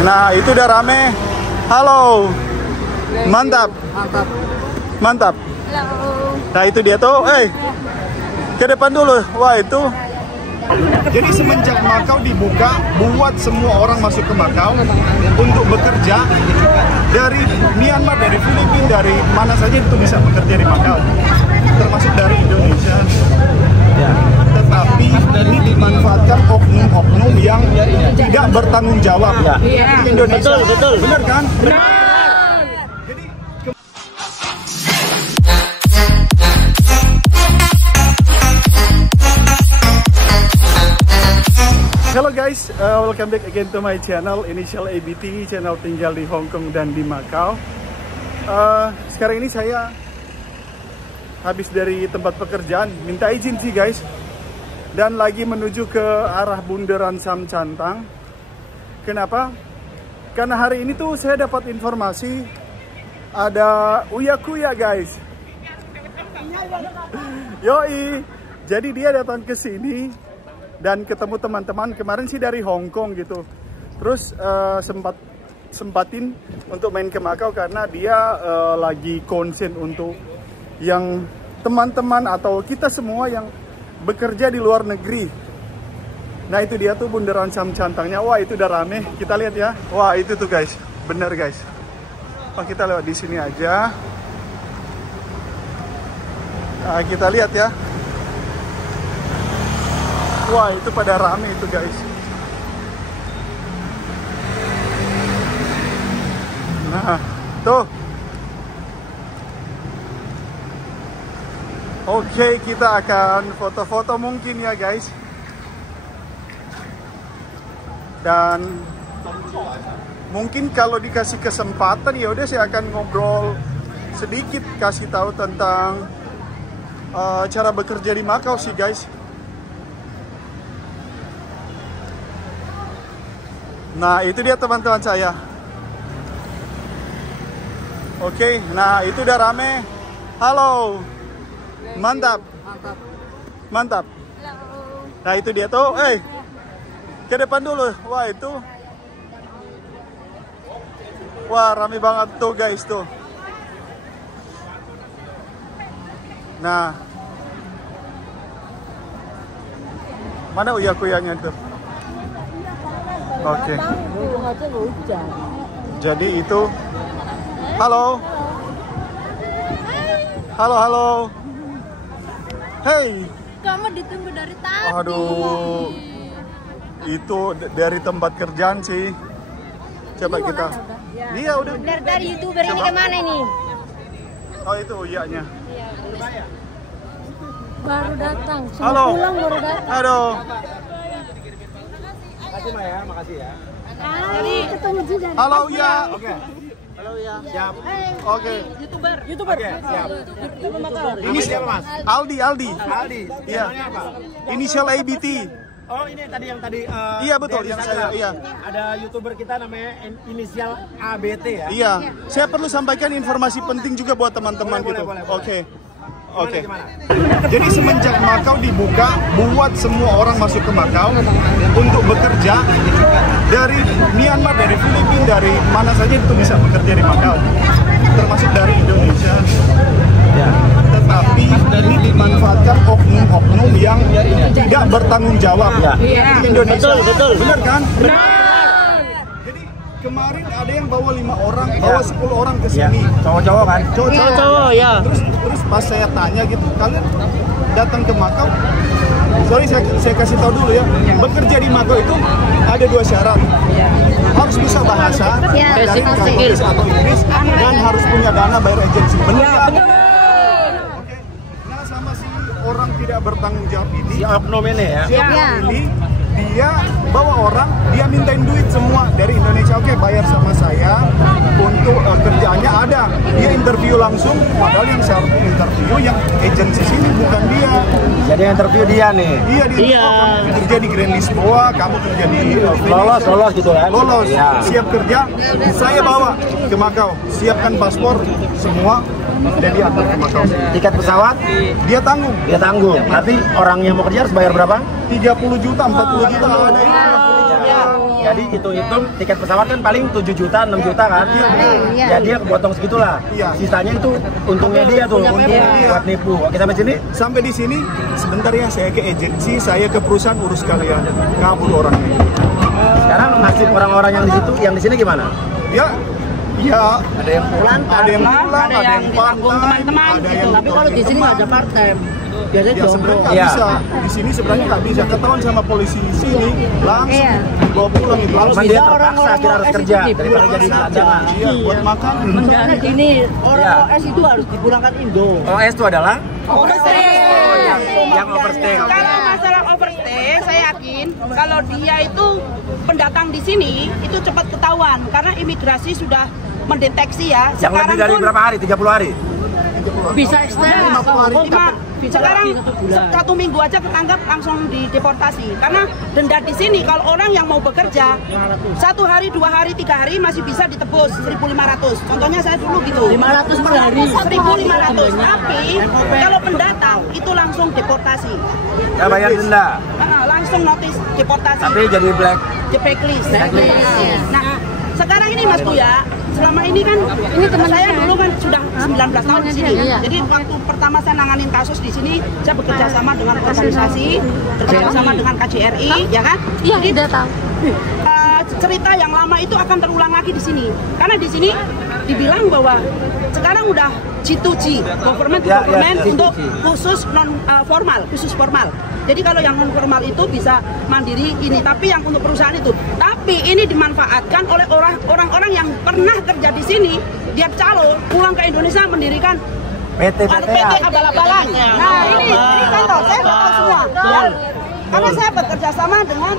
Nah, itu udah rame. Halo. Mantap. Mantap. Mantap. Halo. Nah, itu dia tuh. Ke depan dulu. Wah, itu. Jadi semenjak Makau dibuka, buat semua orang masuk ke Makau untuk bekerja dari Myanmar, dari Filipina, dari mana saja itu bisa bekerja di Makau, termasuk dari Indonesia. Ya. Tetapi ini dimanfaatkan oknum-oknum yang tidak bertanggung jawab. Ya. Di Indonesia, betul. Benar kan? Benar. Jadi Hello guys, welcome back again to my channel Initial ABT, channel tinggal di Hong Kong dan di Makau. Sekarang ini saya habis dari tempat pekerjaan, minta izin sih guys, dan lagi menuju ke arah Bundaran Sam Cantang. Kenapa? Karena hari ini tuh saya dapat informasi ada Uya Kuya guys. Yoi, jadi dia datang ke sini dan ketemu teman-teman kemarin sih dari Hong Kong gitu. Terus sempatin untuk main ke Makau karena dia lagi konsen untuk yang teman-teman atau kita semua yang bekerja di luar negeri. Nah, itu dia tuh Bundaran Sam Cantangnya. Wah, itu udah rame. Kita lihat ya. Wah, itu tuh guys. Bener guys. Oh, kita lewat di sini aja. Nah, kita lihat ya. Wah, itu pada rame itu guys. Nah, tuh. Oke, kita akan foto-foto mungkin ya guys. Dan mungkin kalau dikasih kesempatan ya udah saya akan ngobrol sedikit, kasih tahu tentang cara bekerja di Makau sih guys. Nah, itu dia teman-teman saya. Oke, nah itu udah rame. Halo. Mantap. Mantap. Mantap. Halo. Nah, itu dia tuh. Ke depan dulu. Wah, itu. Wah, rame banget tuh guys tuh. Nah. Mana Uya Kuyanya tuh? Oke. Jadi itu. Halo. Halo, halo. Hey. Kamu ditunggu dari tadi. Aduh. Itu dari tempat kerjaan sih. Coba kita. Iya, udah. Dari tadi YouTuber ini kemana ini? Oh, itu Uyanya. Baru datang. Halo. Pulang baru datang. Aduh. Makasih Maya, makasih ya. Tadi ketemu juga. Halo Uya. Oke. Halo ya. Siap. Oke. YouTuber. Oke, siap. Ini siapa Mas? Aldi. Aldi. Iya. Namanya apa? Inisial ABT. Oh, ini tadi yang tadi. Iya, betul, dari yang Instagram. saya, iya. Ada YouTuber kita namanya inisial ABT ya. Iya. Saya perlu sampaikan informasi penting juga buat teman-teman Boleh, gitu. boleh. Oke. Oke. Gimana? Jadi semenjak Makau dibuka, buat semua orang masuk ke Makau untuk bekerja dari Myanmar, dari Filipina, dari mana saja itu bisa bekerja di Makau, termasuk dari Indonesia. Ya. Tetapi ini dimanfaatkan oknum-oknum yang tidak bertanggung jawab. Ya. Di Indonesia. Betul. Benar kan? Benar. Jadi kemarin ada yang bawa 5 orang, bawa 10 orang ke Ya. sini. Cowok-cowok kan? Cowok-cowok ya. Terus pas saya tanya gitu, kalian datang ke Makau, sorry saya kasih tahu dulu ya, bekerja di Makau itu ada 2 syarat. Harus bisa bahasa, dari Inggris atau Inggris, dan harus punya dana bayar agensi. Benar? Oke. Nah, sama si orang tidak bertanggung jawab ini, Si oknum ini ya. si oknum ini, dia bawa orang, dia mintain duit semua dari Indonesia. Oke, bayar sama saya untuk kerjaannya ada. Dia interview langsung, padahal yang seharusnya interview yang agensi sini bukan dia. Jadi interview dia nih. Iya, dia kamu kerja di Grand Lisboa, kamu kerja di Lolos gitu kan? lolos, Iya. siap kerja. Saya bawa ke Makau, siapkan paspor semua, dan dia antar ke Makau. Tiket pesawat Dia tanggung. dia tanggung. Tapi orang yang mau kerja harus bayar berapa? 30 juta, 40 juta ada ini. 50 juta. Ya Jadi hitung tiket pesawat kan paling 7 juta, 6 juta kan? Iya. Ya dia kepotong segitulah. Iya. Sisanya itu untungnya dia tuh untuk buat nipu. Oke, sampai sini? Sampai di sini, sebentar ya, saya ke agensi, saya ke perusahaan, urus kalian. Kabur orangnya. Sekarang nasib orang-orang yang di situ, yang di sini gimana? Ya, Ada yang pulang, ada yang ditanggung teman-teman gitu. Tapi kalau di sini nggak ada part time, biasanya ya sebenarnya nggak Iya. bisa. Di sini sebenarnya nggak bisa. Ketahuan sama polisi sini, langsung dibawa pulang itu. Cuman dia terpaksa akhirnya harus kerja daripada jadi gelandangan. Iya, buat makan. Di sini orang OS itu harus dipulangkan Indo. OS itu adalah Yang yang overstay. Kalau masalah overstay, saya yakin kalau dia itu pendatang di sini itu cepat ketahuan karena imigrasi sudah mendeteksi ya. Yang lebih dari berapa hari? 30 hari? bisa extend Sekarang 1 minggu aja ketangkap langsung dideportasi karena denda di sini kalau orang yang mau bekerja 1 hari, 2 hari, 3 hari masih bisa ditebus 1.500. Contohnya saya dulu gitu 500 per hari 1.500. Tapi kalau pendatang itu langsung deportasi. Nggak bayar denda, Langsung notis deportasi. tapi jadi Blacklist. Nah, sekarang ini Mas Buya, selama ini kan saya dulu kan sudah 19 tahun di sini. Jadi waktu pertama saya nanganin kasus di sini, saya bekerja sama dengan organisasi, bekerja sama dengan KJRI, ya kan? Iya, tidak tahu. Cerita yang lama itu akan terulang lagi di sini. Karena di sini dibilang bahwa sekarang udah G2G, government Ya, untuk khusus non formal, khusus formal. Jadi kalau yang non formal itu bisa mandiri ini, tapi yang untuk perusahaan itu. Tapi ini dimanfaatkan oleh orang-orang yang pernah kerja di sini, dia calo pulang ke Indonesia mendirikan PT abal-abalan. Nah ini contoh, saya tahu semua. Ya. Karena saya bekerja sama dengan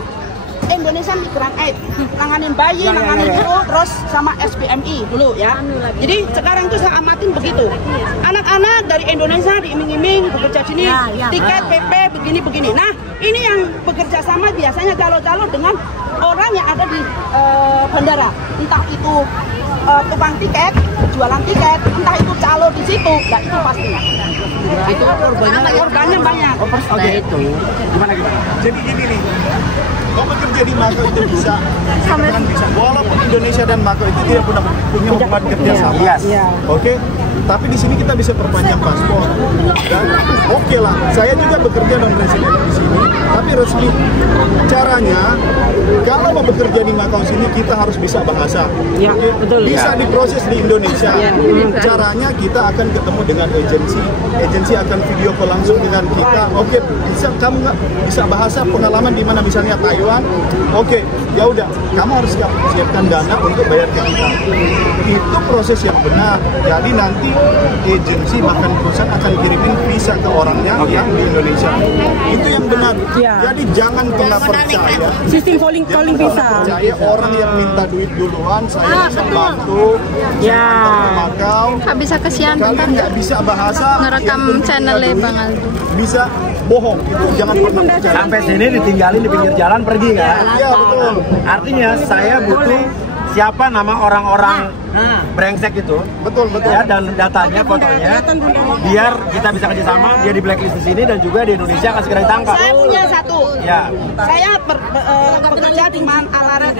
Indonesian Migrant Aid, nanganin bayi, nanganin itu, terus sama SPMI dulu ya. Jadi sekarang tuh saya amatin begitu. Anak-anak dari Indonesia diiming-iming bekerja sini, tiket PP begini-begini. Nah ini yang bekerja sama biasanya calo-calo dengan orang yang ada di bandara, entah itu tukang tiket, jualan tiket, entah itu calo di situ, nah itu pasti. itu Korbannya banyak. Oke, itu gimana? Jadi gini nih, kau bekerja di Makau itu bisa, kan bisa. Walaupun Indonesia dan Makau itu tidak punya hubungan kerja sama, Yes. oke. Tapi di sini kita bisa perpanjang paspor dan oke lah. Saya juga bekerja non resident di sini, tapi resmi. Caranya, kalau mau bekerja di Makau sini kita harus bisa bahasa. Ya, betul. Bisa diproses di Indonesia. Caranya kita akan ketemu dengan agensi akan video call langsung dengan kita. Oke, bisa kamu nggak bisa bahasa pengalaman di mana misalnya Taiwan? Oke, ya udah, kamu harus siapkan dana untuk bayar ke kita. Itu proses yang benar. Jadi nanti agensi bahkan perusahaan akan kirimin visa ke orangnya yang di Indonesia. Itu yang benar. Jadi jangan pernah percaya. sistem calling visa Percaya orang yang minta duit duluan, saya bisa bantu. ya Makau. Nggak bisa kesian bentar Kalian nggak bisa bahasa, ngerekam yang penting channelnya duit, Bang Aldo. bisa bohong, itu jangan pernah percaya. Sampai sini ditinggalin di pinggir jalan pergi kan? Iya betul. Artinya saya butuh siapa nama orang-orang brengsek itu, Betul. ya, dan datanya, fotonya, biar kita bisa kerjasama. Dia di blacklist di sini dan juga di Indonesia akan segera ditangkap. Saya punya satu. Ya. Saya bekerja di Alaret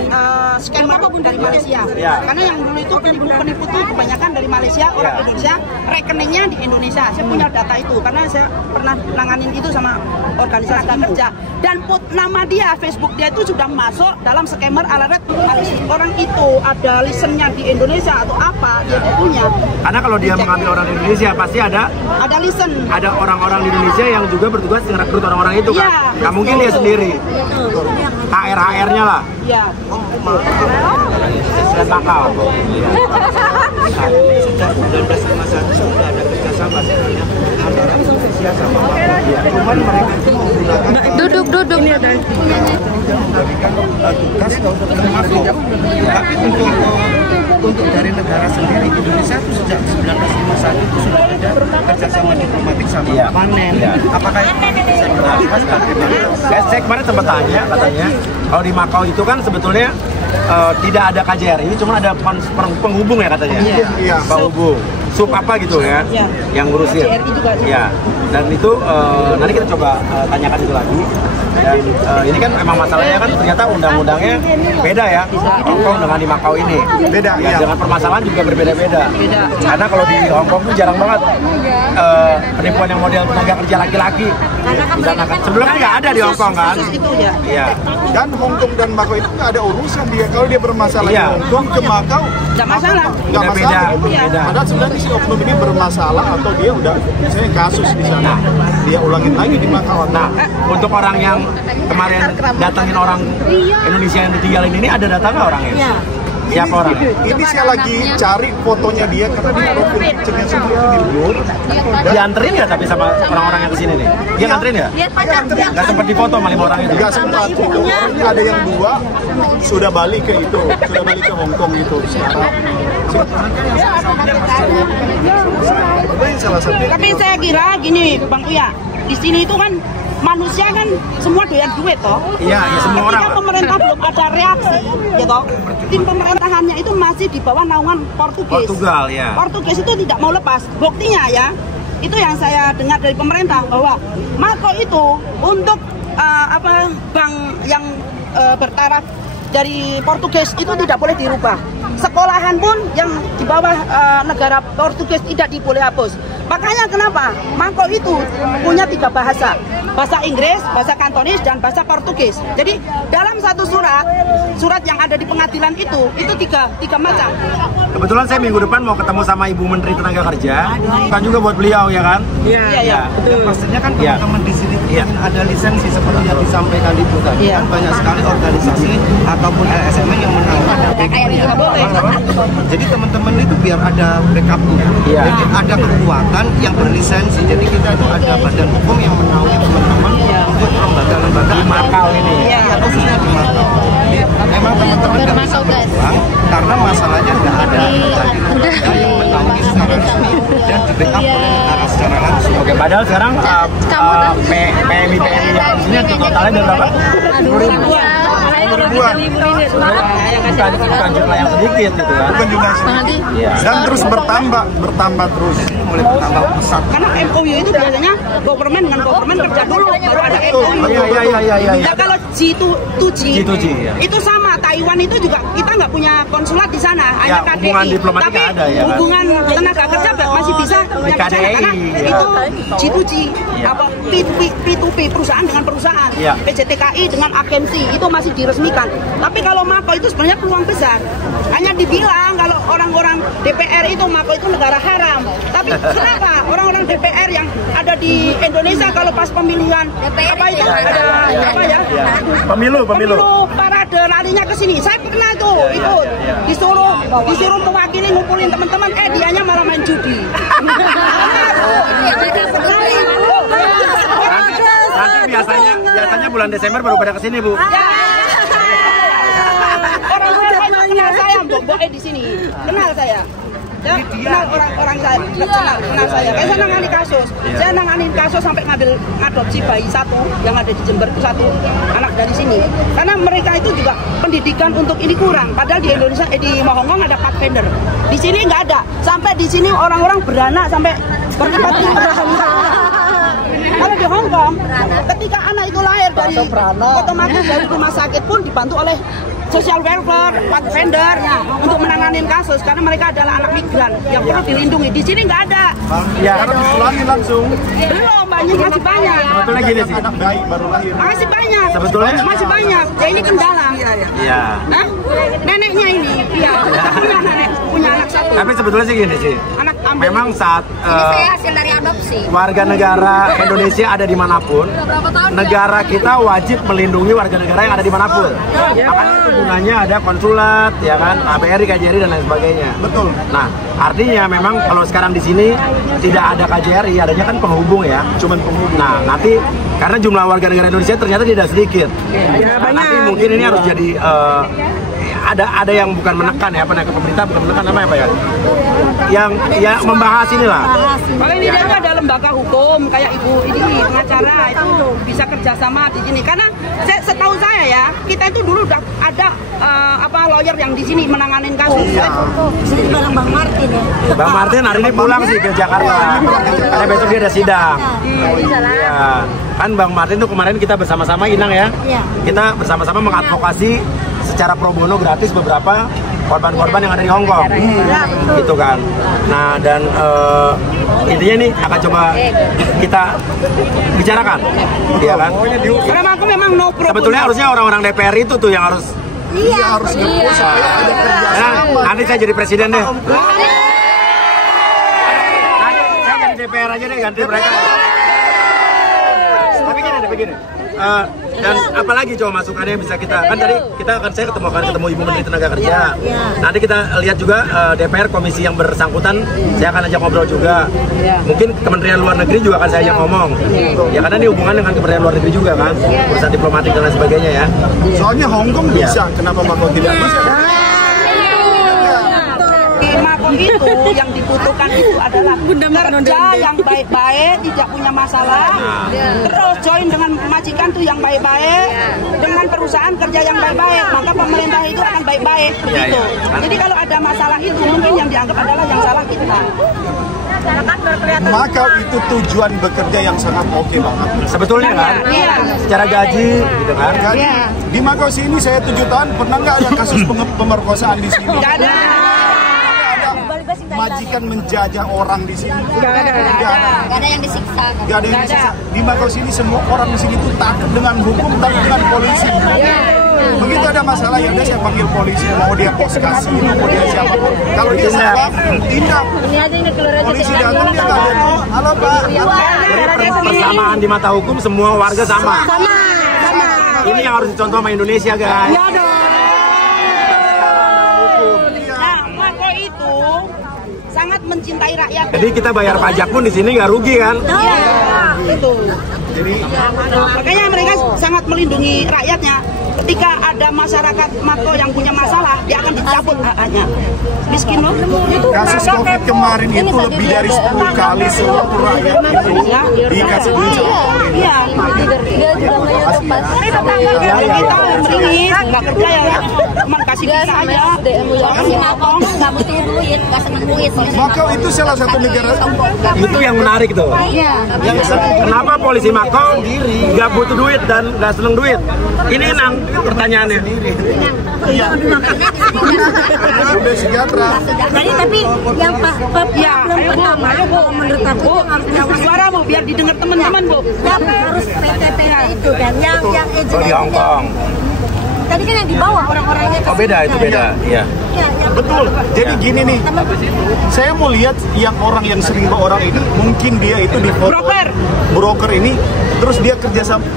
skema dari Malaysia. Ya. Karena yang dulu itu penipu tuh kebanyakan dari Malaysia, orang Indonesia, rekeningnya di Indonesia. Saya punya data itu karena saya pernah nanganin itu sama organisasi kerja. Dan nama dia, Facebook dia itu sudah masuk dalam skema Alaret. Orang itu ada lisennya di Indonesia atau apa dia punya. Karena kalau dia mengambil orang Indonesia pasti ada Lisen. ada orang-orang di Indonesia yang juga bertugas merekrut orang-orang itu kan. Iya, Nggak mungkin dia sendiri. HR-nya lah. Ya. Dan Makau. Sejak 1951 sudah ada kerjasama sebenarnya antara Indonesia sama Malaysia. Cuman mereka itu menggunakan Duduk. memberikan tugas termasuk. Tapi untuk dari negara sendiri Indonesia itu sejak 1951 itu sudah ada kerjasama diplomatik sama Panen. Apakah itu bisa dibahas bagaimana? Saya kemarin sempat tanya, katanya kalau di Makau itu kan sebetulnya tidak ada KJRI, cuma ada penghubung ya katanya. Iya. Penghubung. sub apa gitu ya, yang ngurusin. JRI juga. Ya, dan itu nanti kita coba tanyakan itu lagi. Dan ini kan memang masalahnya kan ternyata undang-undangnya beda ya, Hongkong dengan di Makau ini. Beda, ya. Dengan permasalahan juga berbeda-beda. Karena kalau di Hongkong tuh jarang banget penipuan yang model tenaga kerja laki-laki. Sebelumnya kan nggak ada di Hongkong kan? Iya. Dan Hongkong dan Makau itu nggak ada urusan dia. Kalau dia bermasalah di Hongkong ke Makau, nggak masalah. Nggak masalah. Beda. Padahal sebenarnya si oknum ini bermasalah atau dia udah misalnya kasus di sana, dia ulangin lagi di Makau. Nah, untuk orang yang kemarin datangin orang Indonesia yang ditinggalin ini ada data nggak orangnya? Iya. Siapa orang? Ini saya lagi cari fotonya dia karena dia profil picture-nya semua di blur. Dianterin nggak tapi sama orang-orang yang kesini nih? Dia nganterin ya? Nggak sempat difoto sama 5 orang itu? Nggak sempat. Itu ada yang 2 sudah balik ke itu, sudah balik ke Hongkong itu. Tapi saya kira gini, Bang Uya, di sini itu kan manusia kan semua doyan duit toh. Iya, ya semua orang. Ketika pemerintah belum ada reaksi, ya toh. Tim pemerintahannya itu masih di bawah naungan Portugis. Portugal, ya. Portugis itu tidak mau lepas. Buktinya ya, itu yang saya dengar dari pemerintah bahwa Makau itu untuk bank yang bertaraf dari Portugis itu tidak boleh dirubah. Sekolahan pun yang di bawah negara Portugis tidak boleh hapus. Makanya kenapa Makau itu punya 3 bahasa. Bahasa Inggris, bahasa Kantonis, dan bahasa Portugis. Jadi dalam satu surat yang ada di pengadilan itu tiga macam. Kebetulan saya minggu depan mau ketemu sama Ibu Menteri Tenaga Kerja. Kan juga buat beliau ya kan? Iya. Betul. Pastinya kan teman-teman di sini ada lisensi seperti yang disampaikan Ibu tadi. Kan banyak sekali organisasi ataupun LSM yang menawarkan. Jadi teman-teman itu biar ada backupnya. Jadi ada kekuatan yang berlisensi. Jadi kita itu ada badan hukum yang menaungi teman-teman untuk lembaga-lembaga di Makau ini. Khususnya di Makau. Memang teman-teman nggak bisa berjuang karena masalahnya nggak ada lembaga yang menaungi secara resmi dan di backup oleh negara secara langsung. Oke, padahal sekarang PMI yang di sini totalnya ada berapa? 1000-an. Bukan jumlah yang sedikit gitu kan? Bukan jumlah sedikit. Dan terus bertambah terus. Mulai bertambah pesat. Karena MOU itu biasanya government dengan government kerja dulu baru ada MOU. Iya. Nah, kalau G2G ya. itu sama Taiwan itu juga kita nggak punya konsulat di sana, hanya KDI. Hubungan diplomatik tapi ada ya. Hubungan tenaga kerja masih bisa di KDI karena itu G2G apa P2P perusahaan dengan perusahaan, PJTKI dengan agensi itu masih diresmikan. Tapi kalau Makau itu sebenarnya peluang besar. Hanya dibilang kalau orang-orang DPR itu Makau itu negara haram. Tapi kenapa orang-orang DPR yang ada di Indonesia kalau pas pemilihan apa itu ada apa ya? Pemilu parade larinya ke sini. Saya pernah tuh ikut disuruh mewakili ngumpulin teman-teman, dianya malah main judi. Nanti biasanya bulan Desember baru pada kesini Bu. Orang-orang kenal saya, Mbok di sini. Kenal saya. Ya, kenal orang-orang saya, kenal saya. Saya nangani kasus. Saya nanganin kasus sampai ngadopsi bayi 1 yang ada di Jember itu 1 anak dari sini. Karena mereka itu juga pendidikan untuk ini kurang. Padahal di Indonesia di Hongkong ada pathfinder. Di sini nggak ada. Sampai di sini orang-orang beranak sampai berempat. Kalau di Hongkong, ketika anak itu lahir dari otomatis dari rumah sakit pun dibantu oleh social welfare, pathfinder untuk menangani kasus karena mereka adalah anak migran yang perlu dilindungi. Di sini nggak ada. Karena dipulangin langsung. Belum, masih banyak. Sebetulnya gini sih. Anak bayi baru lahir. Masih banyak. Sebetulnya masih banyak. Ya ini kendala. Iya. Neneknya ini, punya anak 1. Tapi sebetulnya sih gini sih. Anak ambil. Memang saat Saya hasil dari adopsi. warga negara Indonesia ada dimanapun, negara kita wajib melindungi warga negara yang ada dimanapun. Makanya itu gunanya ada konsulat, ya kan, KBRI, KJRI dan lain sebagainya. Betul. Nah, artinya memang kalau sekarang di sini tidak ada KJRI, adanya kan penghubung ya. Cuman penghubung. Nah, nanti karena jumlah warga negara Indonesia ternyata tidak sedikit. Nah, nanti mungkin ini harus jadi ada yang bukan menekan ya, apa pemerintah bukan menekan apa ya, yang ya membahas inilah. Kalau ini dia ada lembaga hukum kayak ibu ini pengacara itu bisa kerjasama di sini karena Setahu saya ya, kita itu dulu udah ada lawyer yang di sini menanganin kasus. Ini barang Bang Martin ya. Bang Martin hari ini pulang sih ke Jakarta. Karena besok dia ada sidang. Iya. Kan Bang Martin tuh kemarin kita bersama-sama Inang ya. Kita bersama-sama mengadvokasi secara pro bono gratis beberapa korban-korban yang ada di Hong Kong. Gitu kan. Nah, dan intinya nih akan coba kita bicarakan. Iya kan? Karena aku memang no pro. Sebetulnya harusnya orang-orang DPR itu tuh yang harus harus nge-push supaya ada kerjasama. nanti saya jadi presiden deh. Saya jadi DPR aja deh, ganti mereka. Tapi begini. Dan apalagi coba masukannya bisa kita, kan tadi saya ketemu Ibu Menteri Tenaga Kerja. Nanti kita lihat juga DPR komisi yang bersangkutan, saya akan ajak ngobrol juga. Mungkin Kementerian Luar Negeri juga akan saya ajak ngomong. Ya karena ini hubungan dengan Kementerian Luar Negeri juga kan, urusan diplomatik dan lain sebagainya ya. Soalnya Hong Kong bisa, kenapa Makau tidak bisa? Makau itu yang dibutuhkan itu adalah kerja yang baik-baik, tidak punya masalah, terus join dengan majikan tuh yang baik-baik, dengan perusahaan kerja yang baik-baik, maka pemerintah itu akan baik-baik begitu. Jadi kalau ada masalah itu mungkin yang dianggap adalah yang salah kita. Makau itu tujuan bekerja yang sangat oke banget. Sebetulnya kan, secara gaji gitu kan. Di Makau sini saya 7 tahun pernah nggak ada kasus pemerkosaan di sini? Nggak ada. Majikan menjajah orang di sini. Gak ada yang disiksa. Gak ada yang disiksa. Di Makau sini semua orang di sini tuh takut dengan hukum, takut dengan polisi. Begitu ada masalah ya udah saya panggil polisi, mau dia pos kasih, mau dia siapa. Kalau dia salah, tindak. Polisi datang dia nggak ada. Halo Pak. Persamaan di mata hukum semua warga sama. Ini yang harus dicontoh sama Indonesia guys. Sangat mencintai rakyat. Jadi kita bayar pajak pun di sini nggak rugi kan? Iya, itu. Jadi makanya mereka sangat melindungi rakyatnya. Ketika ada masyarakat Makau yang punya masalah, dia akan dicabut hak-haknya. Miskin loh. Kasus COVID kemarin itu lebih dari 10 kali seluruh rakyat itu dikasih duit sama pemerintah. Iya. Kita meringis, nggak kerja ya, cuma kasih kita aja. Si Makau nggak butuh duit, nggak seneng duit. Makau itu salah satu negara. Itu yang menarik tuh. Kenapa polisi Makau nggak butuh duit dan nggak seneng duit? Ini Nang pertanyaannya. Udah sejahtera. Jadi tapi yang pertama menurut aku Suara Bu, biar didengar teman-teman Bu. harus PTPH itu kan yang Di Hong Kong. tadi kan yang dibawa orang-orangnya. Oh beda, itu beda. Iya. Betul. Jadi gini nih, saya mau lihat yang orang yang sering bawa orang ini, mungkin dia itu di broker ini, terus dia kerjasama.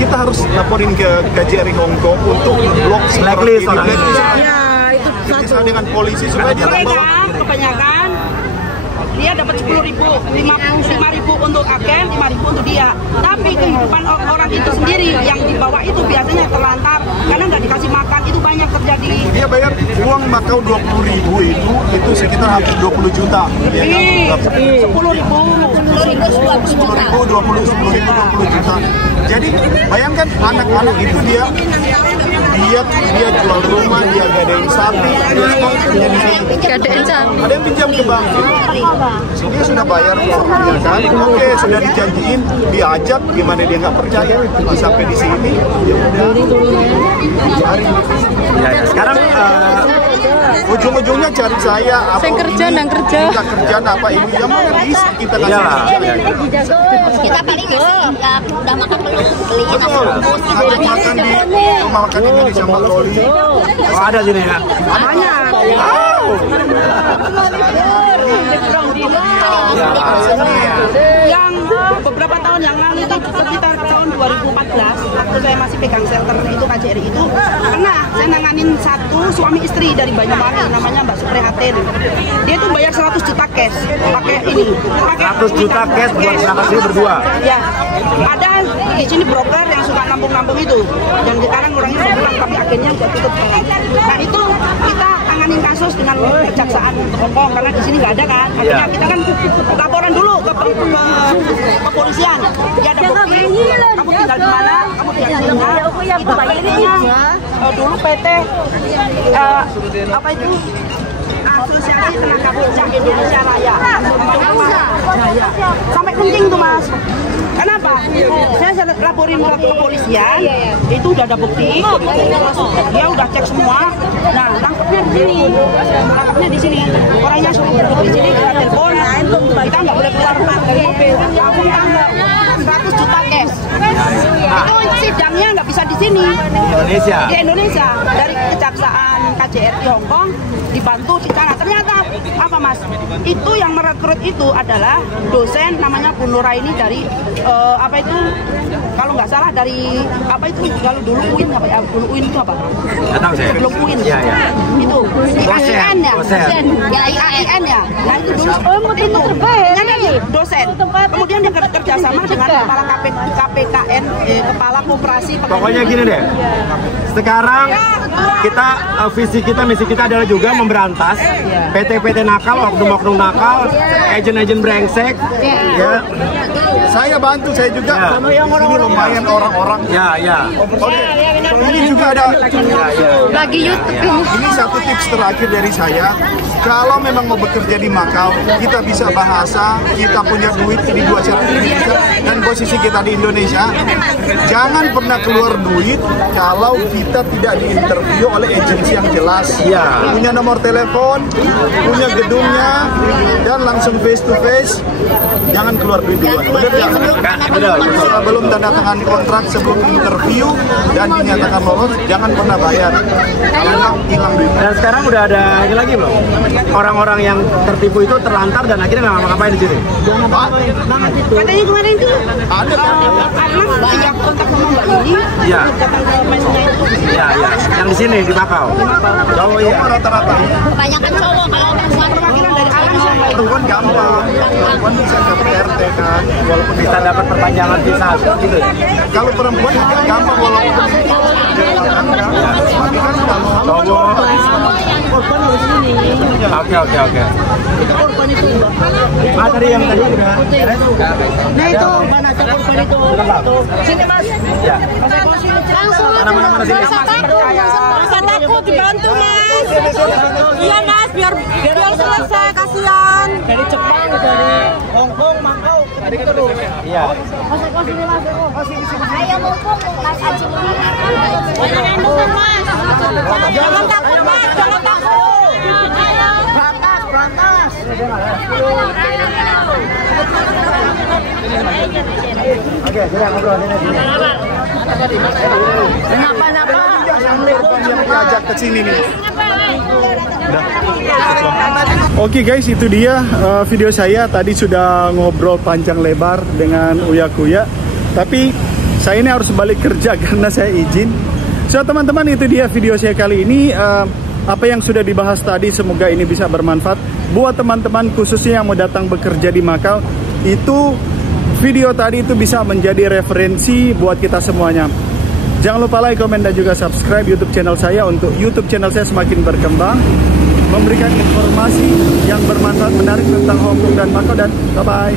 Kita harus laporin ke KJRI Hong Kong untuk blok Blacklist orang ini. Itu Kerja dengan polisi supaya dia mereka bawa. kebanyakan dia dapat 10.000, 5.000 untuk agen, 5.000 untuk dia. Tapi kehidupan orang itu sendiri yang dibawa itu biasanya terlantar karena nggak dikasih makan, itu banyak terjadi. Dia bayar uang Makau 20.000 itu sekitar hampir 20 juta. Ya, 10.000. 10.000 20 juta. Jadi bayangkan anak-anak itu dia jual rumah, dia gadein sapi, dia ada yang pinjam ke bank. So, dia sudah bayar kok, ya kan? Oke, sudah dijanjiin, diajak, gimana dia nggak percaya, sampai di sini, ya udah. Cari. Ya. Sekarang ujung-ujungnya cari saya apa minta kerjaan apa ini yang mana diisi kita kasih. kita paling ngasih ya udah makan belum beli Betul. Ada makan di rumah makan Indonesia Makoli. oh, ada sini ya. Banyak. Yang beberapa tahun yang lalu itu sekitar tahun 2014 waktu saya masih pegang shelter itu KJRI itu pernah saya nanganin satu suami istri dari Banyuwangi namanya Mbak Suprihatin. Dia itu bayar 100 juta cash pakai ini, pakai 100 juta cash buat anak sini berdua. Ya, ada di sini broker yang suka nampung-nampung itu dan sekarang orangnya udah pulang tapi akhirnya udah tutup. Nah itu kita tanganin kasus dengan jaksa kejaksaan Hongkong karena di sini nggak ada kan. Akhirnya kita kan laporan dulu ke kepolisian. Dia ada bukti, kamu tinggal di mana, kamu tinggal di mana. Itu akhirnya dulu PT apa itu Asosiasi Tenaga Kerja Indonesia Raya sampai kencing tuh Mas. Kenapa? Saya laporin ke kepolisian, itu udah ada bukti, dia udah cek semua. Nah, tangkapnya di sini, orangnya suruh duduk di sini, kita telepon, kita nggak boleh keluar dari mobil, langsung tangkap 100 juta cash. Itu sidangnya nggak bisa di sini, di Indonesia, dari kejaksaan KJRI Hongkong dibantu di sana. Ternyata apa Mas? Itu yang merekrut itu adalah dosen namanya Bu Nuraini dari apa itu kalau nggak salah dari apa itu kalau dulu UIN apa ya, dulu UIN itu apa? Nggak tahu saya. Belum UIN. Iya, iya. Itu IAIN ya. Ya IAIN ya. Nah itu dulu itu dosen. Kemudian dia kerjasama dengan kepala KPKN, kepala koperasi. Pokoknya gini deh. Sekarang kita visi kita, misi kita adalah juga memberantas PT-PT nakal, oknum-oknum nakal, agen-agen brengsek. Ya. Saya bantu, saya juga. Ini lumayan orang-orang. Ya. Oke. Ini juga ada. Bagi YouTube. Ini satu tips terakhir dari saya. Kalau memang mau bekerja di Makau, kita bisa bahasa, kita punya duit di dua cara ini bisa, dan posisi kita di Indonesia, jangan pernah keluar duit kalau kita tidak diinterview oleh agensi yang jelas. Punya nomor telepon, punya gedungnya, dan langsung face to face. Jangan keluar duit duluan. Sebelum tanda tangan kontrak, sebelum interview dan dinyatakan lolos, jangan pernah bayar. Karena hilang duit. Dan sekarang udah ada ini lagi belum? Orang-orang yang tertipu itu terlantar dan akhirnya nggak ngapain di sini? Katanya kemarin itu Ada kan? anak yang kontak sama Mbak ini, datang ke mesnya itu. Iya. Yang di sini di Makau. Cowok ya rata-rata. Kebanyakan cowok, kalau perempuan Perwakilan dari alam sama itu. Perempuan gampang, perempuan bisa ke PRT kan, walaupun Bisa dapat perpanjangan visa gitu ya? kalau perempuan juga gampang walaupun Cowok. Oke. Tadi yang tadi udah. Nah itu mana korban itu? Sini Mas. Ya. langsung Mana sini? Masa takut dibantu Mas. Iya Mas, biar selesai, kasihan. Dari Jepang, dari Hongkong, Makau, tadi itu loh. Iya. Ayo mumpung Mas Aji ini. Mas. Jangan takut Mas, jangan takut. Berantas. Oke, sudah ngobrol sini. Kenapa? yang diajak ke sini nih. Oke guys, itu dia video saya. Tadi sudah ngobrol panjang lebar dengan Uya Kuya. Tapi saya ini harus balik kerja karena saya izin. So teman-teman, itu dia video saya kali ini. Apa yang sudah dibahas tadi semoga ini bisa bermanfaat buat teman-teman khususnya yang mau datang bekerja di Makau. Itu video tadi itu bisa menjadi referensi buat kita semuanya. Jangan lupa like, komen, dan juga subscribe YouTube channel saya untuk YouTube channel saya semakin berkembang, memberikan informasi yang bermanfaat menarik tentang Hongkong dan Makau, dan bye-bye.